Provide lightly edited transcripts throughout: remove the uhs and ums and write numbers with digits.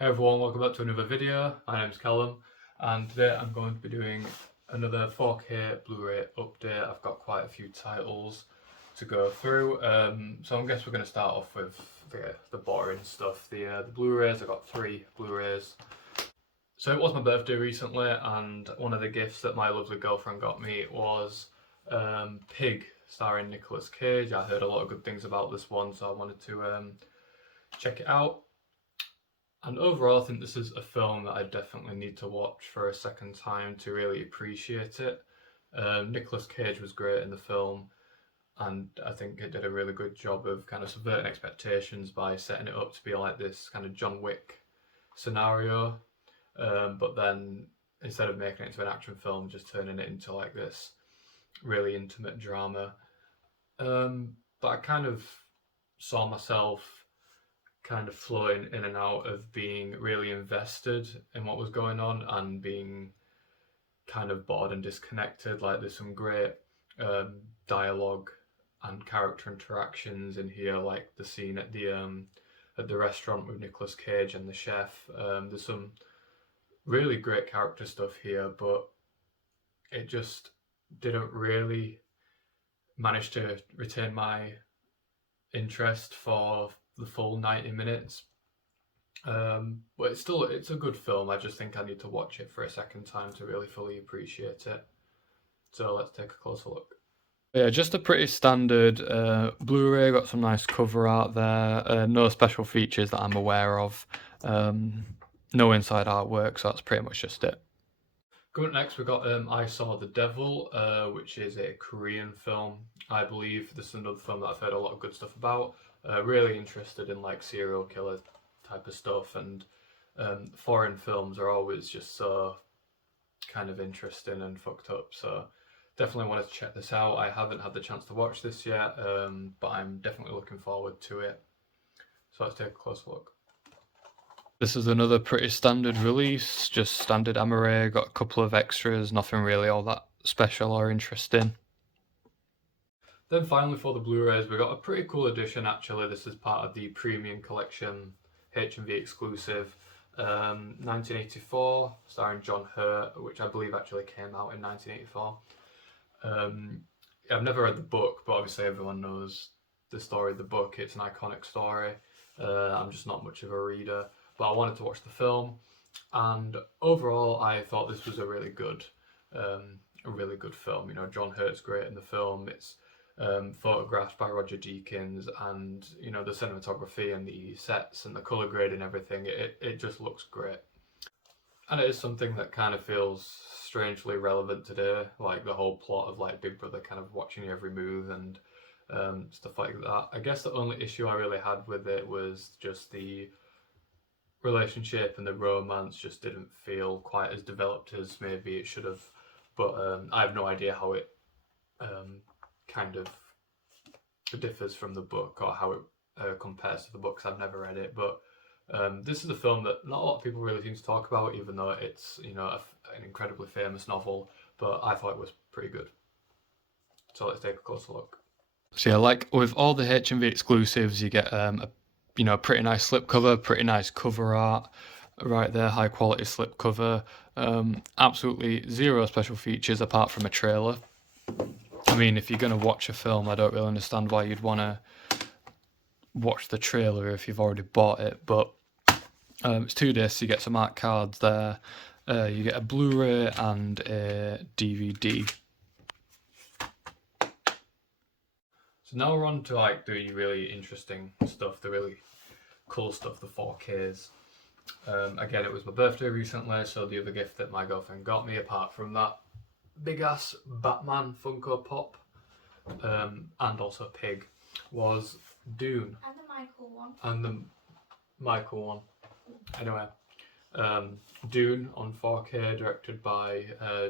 Hey everyone, welcome back to another video. My name's Callum and today I'm going to be doing another 4K Blu-ray update. I've got quite a few titles to go through, so I guess we're going to start off with the boring stuff. The Blu-rays. I got 3 Blu-rays. So it was my birthday recently and one of the gifts that my lovely girlfriend got me was Pig, starring Nicolas Cage. I heard a lot of good things about this one, so I wanted to check it out. And overall, I think this is a film that I definitely need to watch for a second time to really appreciate it. Nicolas Cage was great in the film, and I think it did a really good job of kind of subverting expectations by setting it up to be like this kind of John Wick scenario, but then instead of making it into an action film, just turning it into like this really intimate drama. But I kind of saw myself kind of flowing in and out of being really invested in what was going on and being kind of bored and disconnected. Like there's some great dialogue and character interactions in here, like the scene at the restaurant with Nicolas Cage and the chef. There's some really great character stuff here, but it just didn't really manage to retain my interest for the full 90 minutes. But it's a good film. I just think I need to watch it for a second time to really fully appreciate it. So let's take a closer look. Yeah, just a pretty standard Blu-ray. Got some nice cover art there. No special features that I'm aware of. No inside artwork, so that's pretty much just it. Coming up next, we got I Saw the Devil, which is a Korean film. I believe this is another film that I've heard a lot of good stuff about. Really interested in like serial killer type of stuff, and foreign films are always just so kind of interesting and fucked up. So definitely wanted to check this out. I haven't had the chance to watch this yet, but I'm definitely looking forward to it. So let's take a close look. This is another pretty standard release, just standard Amaray, got a couple of extras, nothing really all that special or interesting. Then finally for the Blu-rays, we got a pretty cool edition actually. This is part of the Premium Collection H&V exclusive. 1984, starring John Hurt, which I believe actually came out in 1984. I've never read the book, but obviously everyone knows the story of the book. It's an iconic story. I'm just not much of a reader, but I wanted to watch the film, and overall I thought this was a really good film. You know, John Hurt's great in the film. It's photographed by Roger Deakins, and you know the cinematography and the sets and the color grade and everything. It just looks great, and it is something that kind of feels strangely relevant today. Like the whole plot of like Big Brother kind of watching your every move and stuff like that. I guess the only issue I really had with it was just the relationship and the romance just didn't feel quite as developed as maybe it should have. But I have no idea how it kind of differs from the book or how it compares to the book, because I've never read it. But this is a film that not a lot of people really seem to talk about, even though it's, you know, an incredibly famous novel. But I thought it was pretty good. So let's take a closer look. So yeah, like with all the H&V exclusives, you get a pretty nice slipcover, pretty nice cover art right there, high quality slipcover. Absolutely zero special features apart from a trailer. I mean, if you're going to watch a film, I don't really understand why you'd want to watch the trailer if you've already bought it, but it's 2 discs, you get some art cards there, you get a Blu-ray and a DVD. So now we're on to like the really interesting stuff, the really cool stuff, the 4Ks. Again, it was my birthday recently, so the other gift that my girlfriend got me, apart from that big ass Batman Funko Pop, and also Pig, was Dune. And the Michael one. And the Michael one. Anyway, Dune on 4K, directed by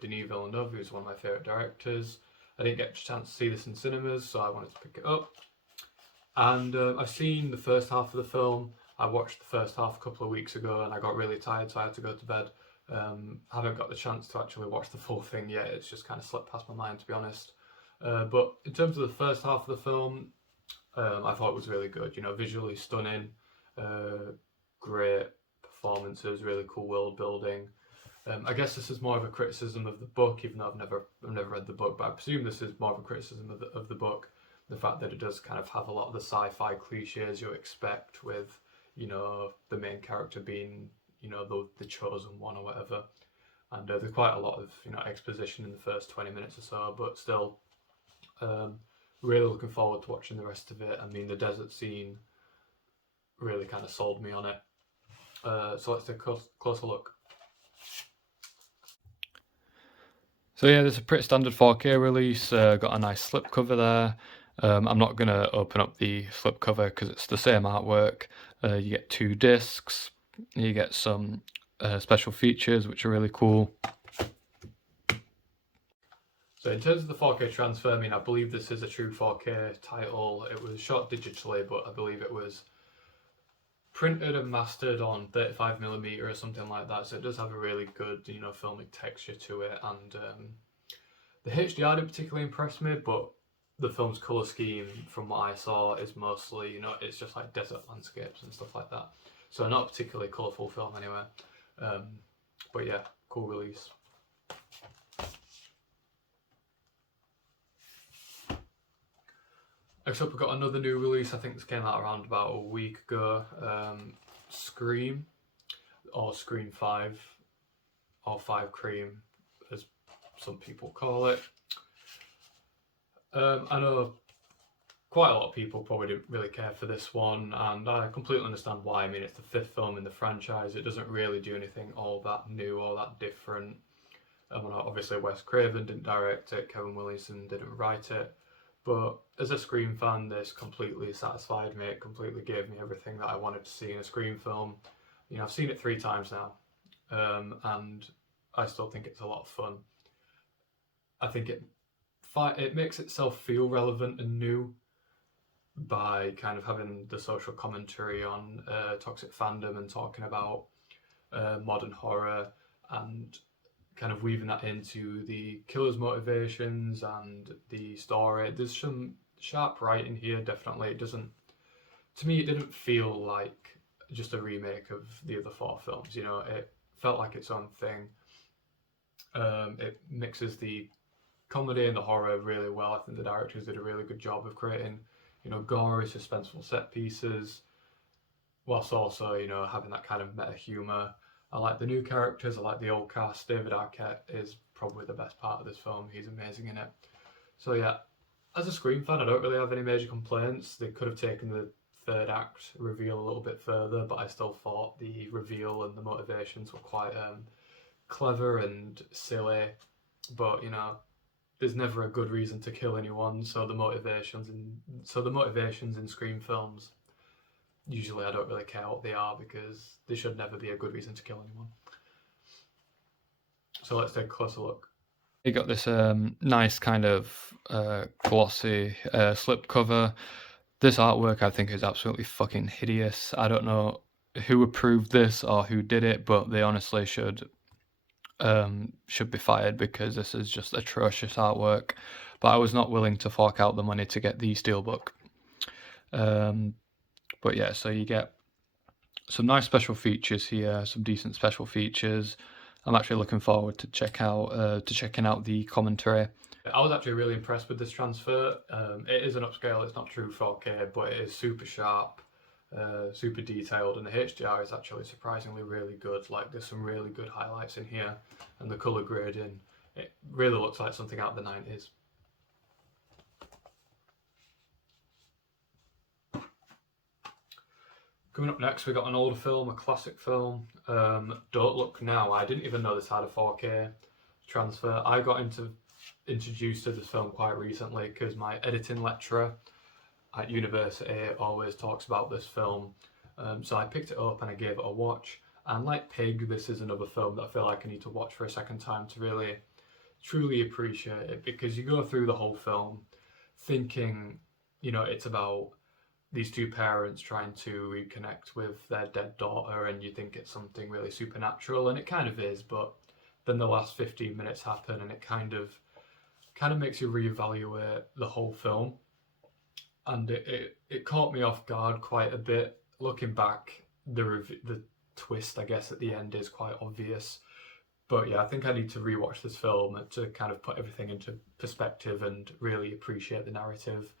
Denis Villeneuve, who's one of my favourite directors. I didn't get a chance to see this in cinemas, so I wanted to pick it up. And I've seen the first half of the film. I watched the first half a couple of weeks ago and I got really tired, so I had to go to bed. Haven't got the chance to actually watch the full thing yet. It's just kind of slipped past my mind, to be honest. But in terms of the first half of the film, I thought it was really good. You know, visually stunning, great performance sequences, really cool world building. I guess this is more of a criticism of the book, even though I've never read the book, but I presume this is more of a criticism of the book. The fact that it does kind of have a lot of the sci-fi cliches you expect with, you know, the main character being, you know, the chosen one or whatever. And there's quite a lot of, you know, exposition in the first 20 minutes or so, but still, really looking forward to watching the rest of it. I mean, the desert scene really kind of sold me on it. So let's take a closer look. So yeah, there's a pretty standard 4K release, got a nice slipcover there. I'm not going to open up the slipcover because it's the same artwork. You get 2 discs, you get some special features which are really cool. So in terms of the 4K transfer, I mean, I believe this is a true 4K title. It was shot digitally, but I believe it was printed and mastered on 35mm or something like that, so it does have a really good, you know, filmic texture to it. And the HDR didn't particularly impress me, but the film's colour scheme, from what I saw, is mostly, you know, it's just like desert landscapes and stuff like that. So not a particularly colourful film anyway. But yeah, cool release. Next up, we've got another new release. I think this came out around about a week ago. Scream, or Scream 5, or 5 Cream, as some people call it. I know quite a lot of people probably didn't really care for this one, and I completely understand why. I mean, it's the 5th film in the franchise. It doesn't really do anything all that new or that different. Obviously, Wes Craven didn't direct it, Kevin Williamson didn't write it. But as a Scream fan, this completely satisfied me. It completely gave me everything that I wanted to see in a Scream film. You know, I've seen it 3 times now, and I still think it's a lot of fun. I think it makes itself feel relevant and new by kind of having the social commentary on toxic fandom and talking about modern horror, and kind of weaving that into the killer's motivations and the story. There's some sharp writing here, definitely. To me, it didn't feel like just a remake of the other 4 films, you know. It felt like its own thing. It mixes the comedy and the horror really well. I think the directors did a really good job of creating, you know, gory, suspenseful set pieces, whilst also, you know, having that kind of meta humour. I like the new characters, I like the old cast. David Arquette is probably the best part of this film. He's amazing in it. So yeah, as a Scream fan, I don't really have any major complaints. They could have taken the 3rd act reveal a little bit further, but I still thought the reveal and the motivations were quite clever and silly. But, you know, there's never a good reason to kill anyone, so the motivations in Scream films, usually I don't really care what they are, because there should never be a good reason to kill anyone. So let's take a closer look. You got this nice kind of glossy slipcover. This artwork, I think, is absolutely fucking hideous. I don't know who approved this or who did it, but they honestly should be fired, because this is just atrocious artwork. But I was not willing to fork out the money to get the steelbook. But yeah, so you get some nice special features here, some decent special features. I'm actually looking forward to checking out the commentary. I was actually really impressed with this transfer. It is an upscale, it's not true 4K, but it is super sharp, super detailed, and the HDR is actually surprisingly really good. Like, there's some really good highlights in here, and the colour grading, it really looks like something out of the 90s. Coming up next, we got an older film, a classic film, Don't Look Now. I didn't even know this had a 4K transfer. I got introduced to this film quite recently because my editing lecturer at university always talks about this film. So I picked it up and I gave it a watch. And like Pig, this is another film that I feel like I need to watch for a second time to really, truly appreciate it, because you go through the whole film thinking, you know, it's about these 2 parents trying to reconnect with their dead daughter, and you think it's something really supernatural, and it kind of is, but then the last 15 minutes happen, and it kind of makes you reevaluate the whole film. And it caught me off guard quite a bit. Looking back, the twist, I guess, at the end is quite obvious. But yeah, I think I need to rewatch this film to kind of put everything into perspective and really appreciate the narrative.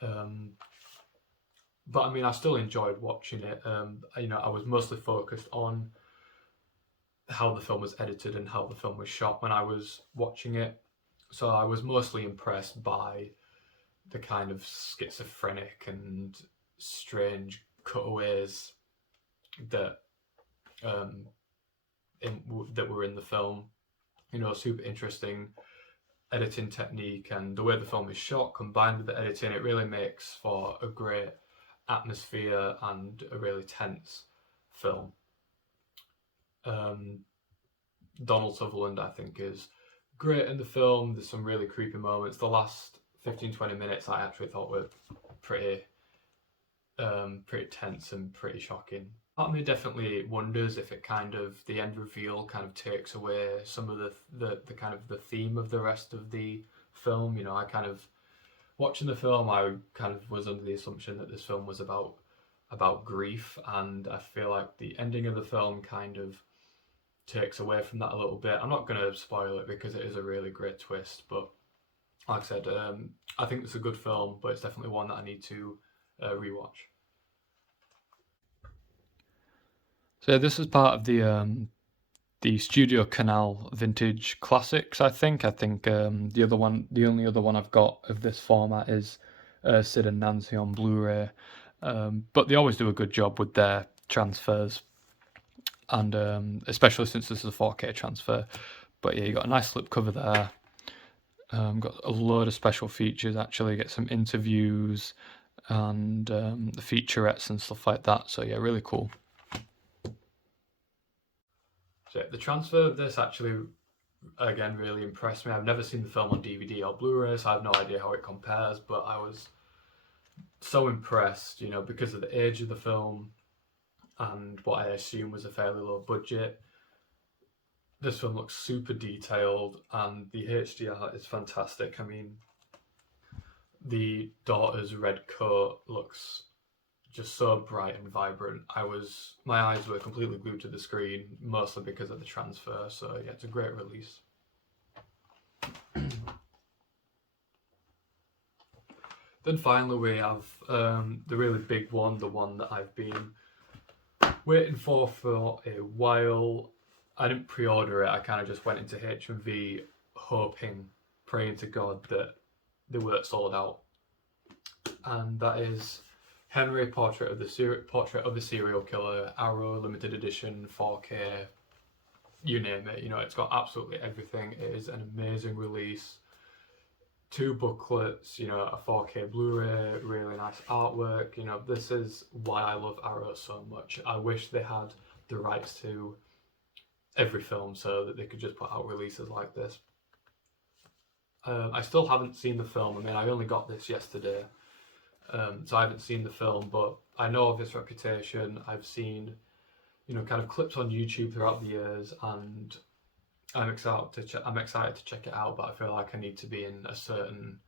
But I mean, I still enjoyed watching it. I was mostly focused on how the film was edited and how the film was shot when I was watching it. So I was mostly impressed by the kind of schizophrenic and strange cutaways that that were in the film. Super interesting editing technique, and the way the film is shot combined with the editing, it really makes for a great atmosphere and a really tense film. Donald Sutherland, I think, is great in the film. There's some really creepy moments. The last 15-20 minutes I actually thought were pretty tense and pretty shocking. Part of me definitely wonders if the end reveal kind of takes away some of the kind of the theme of the rest of the film. I kind of, watching the film, I kind of was under the assumption that this film was about grief, and I feel like the ending of the film kind of takes away from that a little bit. I'm not going to spoil it because it is a really great twist, but like I said, I think it's a good film, but it's definitely one that I need to rewatch. So this is part of the Studio Canal Vintage Classics. I think the only other one I've got of this format is Sid and Nancy on Blu-ray, but they always do a good job with their transfers, and especially since this is a 4K transfer. But yeah, you got a nice slipcover there. Got a load of special features. Actually, get some interviews and the featurettes and stuff like that. So yeah, really cool. So the transfer of this actually, again, really impressed me. I've never seen the film on DVD or Blu-ray, so I have no idea how it compares, but I was so impressed, because of the age of the film and what I assume was a fairly low budget. This film looks super detailed, and the HDR is fantastic. I mean, the daughter's red coat looks just so bright and vibrant. My eyes were completely glued to the screen, mostly because of the transfer. So yeah, it's a great release. Then finally we have the really big one, the one that I've been waiting for a while. I didn't pre-order it. I kind of just went into HMV hoping, praying to God that they weren't sold out. And that is Henry, Portrait of the Serial Killer, Arrow, limited edition, 4K, you name it. It's got absolutely everything. It is an amazing release. 2 booklets, a 4K Blu-ray, really nice artwork. This is why I love Arrow so much. I wish they had the rights to every film so that they could just put out releases like this. I still haven't seen the film. I mean, I only got this yesterday. So I haven't seen the film, but I know of its reputation. I've seen, kind of clips on YouTube throughout the years, and I'm excited to check it out. But I feel like I need to be in a certain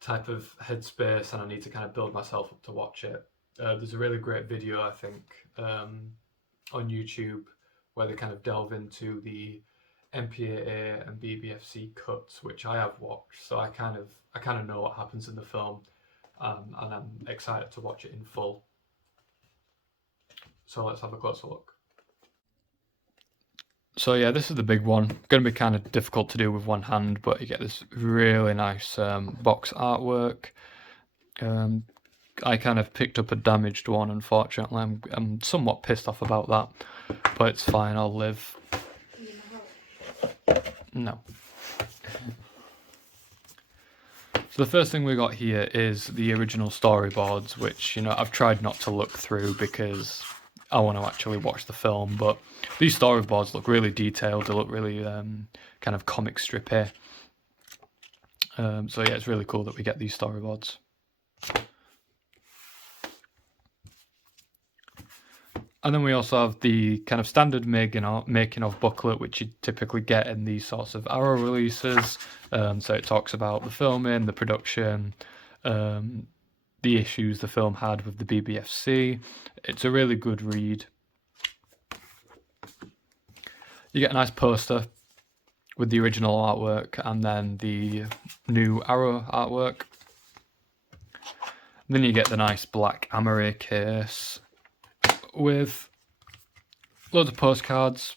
type of headspace, and I need to kind of build myself up to watch it. There's a really great video, I think, on YouTube where they kind of delve into the MPAA and BBFC cuts, which I have watched. So I kind of know what happens in the film. And I'm excited to watch it in full. So let's have a closer look. So yeah, this is the big one. Going to be kind of difficult to do with one hand, but you get this really nice box artwork. I kind of picked up a damaged one, unfortunately. I'm somewhat pissed off about that, but it's fine, I'll live. No. So the first thing we got here is the original storyboards, which, I've tried not to look through because I want to actually watch the film, but these storyboards look really detailed. They look really kind of comic strippy. So yeah, it's really cool that we get these storyboards. And then we also have the kind of standard making of booklet, which you typically get in these sorts of Arrow releases. So it talks about the filming, the production, the issues the film had with the BBFC. It's a really good read. You get a nice poster with the original artwork and then the new Arrow artwork. Then you get the nice black Amaray case with loads of postcards,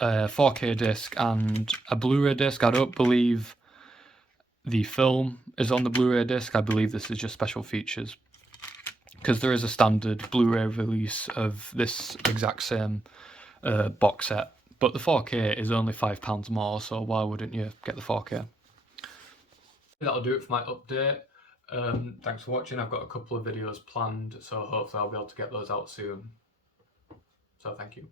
a 4K disc and a Blu-ray disc. I don't believe the film is on the Blu-ray disc. I believe this is just special features, because there is a standard Blu-ray release of this exact same box set, but the 4K is only £5 more, so why wouldn't you get the 4K? That'll do it for my update. Thanks for watching. I've got a couple of videos planned, so hopefully I'll be able to get those out soon. So thank you.